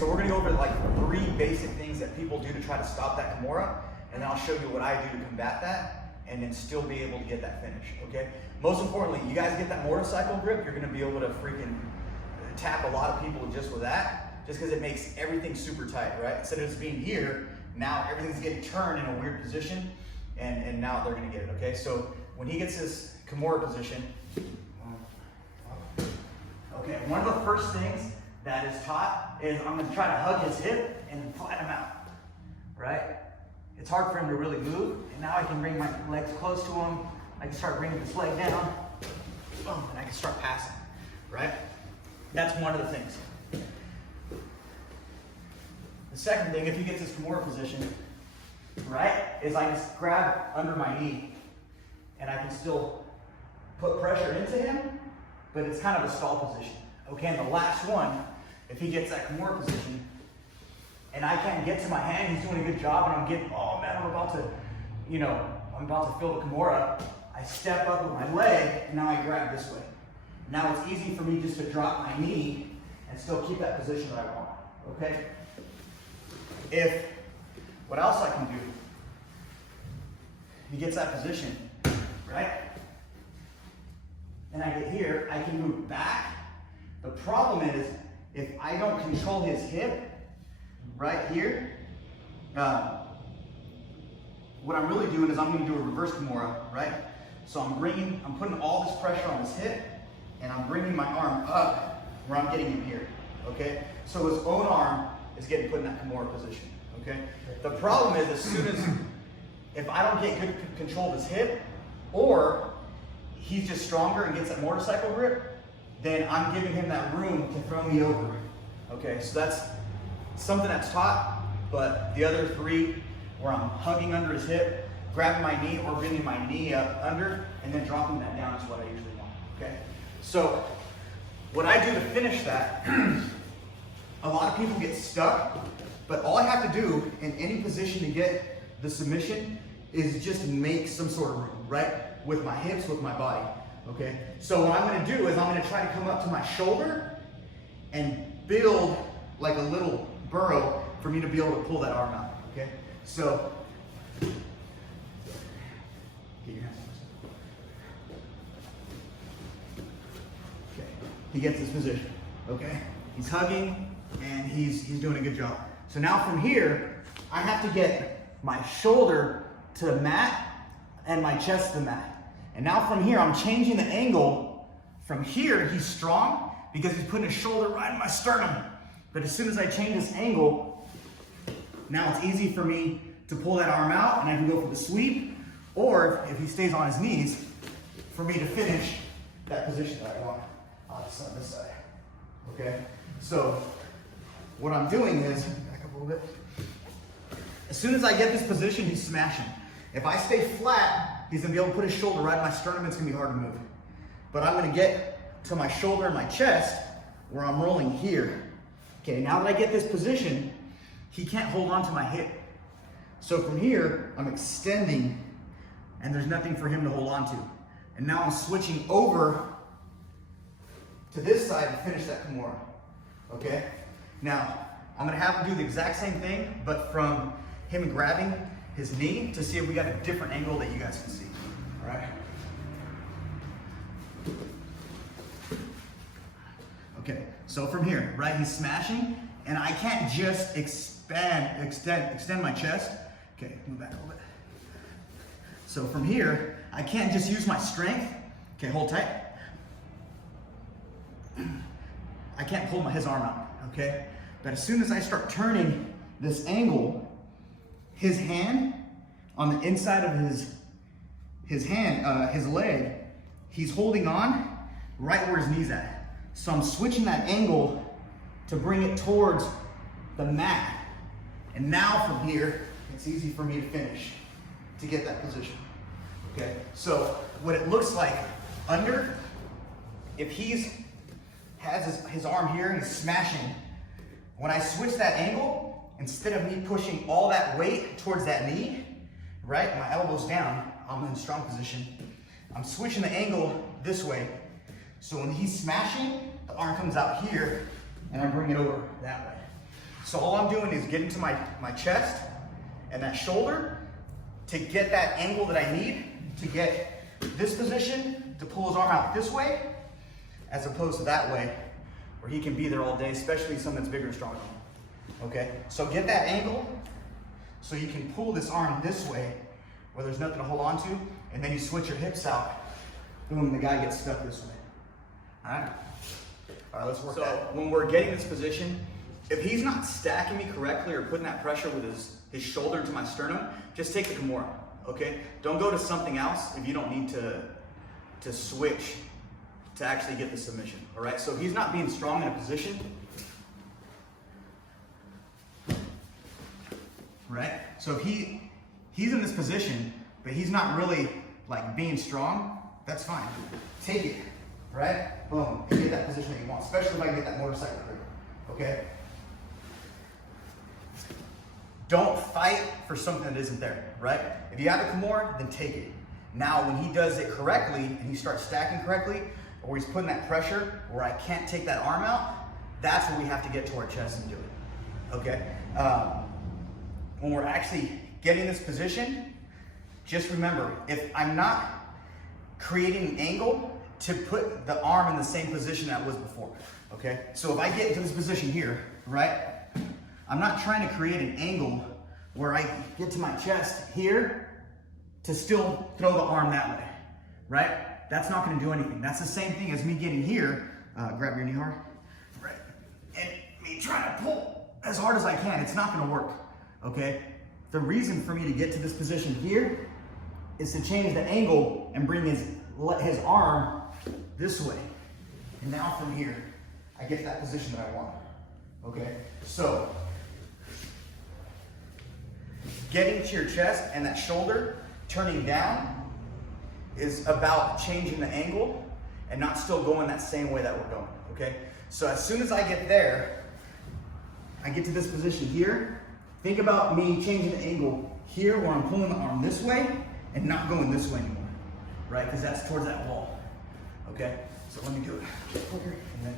so we're gonna go over like 3 basic things that people do to try to stop that Kimura, and then I'll show you what I do to combat that, and then still be able to get that finish, okay? Most importantly, you guys get that motorcycle grip, you're gonna be able to freaking tap a lot of people just with that, just because it makes everything super tight, right? Instead of just being here, now everything's getting turned in a weird position, and now they're gonna get it, okay? So when he gets his Kimura position, okay, one of the first things that is taught is I'm gonna try to hug his hip and flatten him out, right? It's hard for him to really move, and now I can bring my legs close to him. I can start bringing this leg down, boom, and I can start passing, right? That's one of the things. The second thing, if he gets his Kimura position, right, is I just grab under my knee, and I can still put pressure into him, but it's kind of a stall position. Okay, and the last one, if he gets that Kimura position, and I can't get to my hand, he's doing a good job, and I'm getting, oh man, I'm about to feel the Kimura. I step up with my leg, and now I grab this way. Now it's easy for me just to drop my knee and still keep that position that I want, okay? What else I can do, he gets that position, right? And I get here, I can move back. The problem is, if I don't control his hip, right here, what I'm really doing is I'm gonna do a reverse Kimura, right? So I'm putting all this pressure on his hip, and I'm bringing my arm up where I'm getting him here, okay? So his own arm is getting put in that Kimura position, okay? The problem is, as soon as, if I don't get good control of his hip, or he's just stronger and gets that motorcycle grip, then I'm giving him that room to throw me over, okay? So that's something that's taught, but the other 3, where I'm hugging under his hip, grabbing my knee, or bringing my knee up under, and then dropping that down is what I usually want, okay? So what I do to finish that, a lot of people get stuck, but all I have to do in any position to get the submission is just make some sort of room, right? With my hips, with my body, okay? So what I'm gonna do is I'm gonna try to come up to my shoulder and build like a little burrow for me to be able to pull that arm out, okay? So, get your hands. Okay, he gets this position, okay? He's hugging, and he's doing a good job. So now from here, I have to get my shoulder to the mat and my chest to the mat. And now from here, I'm changing the angle. From here, he's strong because he's putting his shoulder right in my sternum. But as soon as I change this angle, now it's easy for me to pull that arm out, and I can go for the sweep, or if he stays on his knees, for me to finish that position that I want on this side, okay? So what I'm doing is, back up a little bit. As soon as I get this position, he's smashing. If I stay flat, he's gonna be able to put his shoulder right in my sternum, it's gonna be hard to move. But I'm gonna get to my shoulder and my chest where I'm rolling here. Okay, now that I get this position, he can't hold on to my hip. So from here, I'm extending, and there's nothing for him to hold on to. And now I'm switching over to this side to finish that Kimura, okay? Now, I'm gonna have him do the exact same thing, but from him grabbing his knee to see if we got a different angle that you guys can see, all right? Okay, so from here, right, he's smashing, and I can't just extend my chest. Okay, move back a little bit. So from here, I can't just use my strength. Okay, hold tight. I can't pull his arm out, okay? But as soon as I start turning this angle, his hand on the inside of his leg, he's holding on right where his knee's at. So I'm switching that angle to bring it towards the mat. And now from here, it's easy for me to finish, to get that position. Okay, so what it looks like under, if he's has his arm here, he's smashing. When I switch that angle, instead of me pushing all that weight towards that knee, right, my elbow's down, I'm in a strong position. I'm switching the angle this way. So when he's smashing, the arm comes out here, and I bring it over that way. So all I'm doing is getting to my chest and that shoulder to get that angle that I need to get this position to pull his arm out this way, as opposed to that way, where he can be there all day, especially someone that's bigger and stronger. Okay, so get that angle so you can pull this arm this way where there's nothing to hold on to, and then you switch your hips out. Boom, the guy gets stuck this way. All right, let's work that. When we're getting this position, if he's not stacking me correctly or putting that pressure with his shoulder into my sternum, just take the Kimura, okay? Don't go to something else if you don't need to switch to actually get the submission, all right? So if he's not being strong in a position, right? So if he's in this position, but he's not really like being strong, that's fine. Take it, right? Boom, and get that position that you want, especially if I can get that motorcycle grip, okay? Don't fight for something that isn't there, right? If you have a Kimura, then take it. Now, when he does it correctly and he starts stacking correctly, or he's putting that pressure where I can't take that arm out, that's where we have to get to our chest and do it, okay? When we're actually getting this position, just remember, if I'm not creating an angle to put the arm in the same position that was before, okay? So if I get into this position here, right? I'm not trying to create an angle where I get to my chest here to still throw the arm that way, right? That's not gonna do anything. That's the same thing as me getting here, grab your knee hard, right? And me trying to pull as hard as I can. It's not gonna work, okay? The reason for me to get to this position here is to change the angle and bring his arm this way. And now from here, I get that position that I want, okay? So, getting to your chest and that shoulder turning down is about changing the angle and not still going that same way that we're going, okay? So as soon as I get there, I get to this position here. Think about me changing the angle here where I'm pulling the arm this way and not going this way anymore, right? Because that's towards that wall, okay? So let me do it quicker and then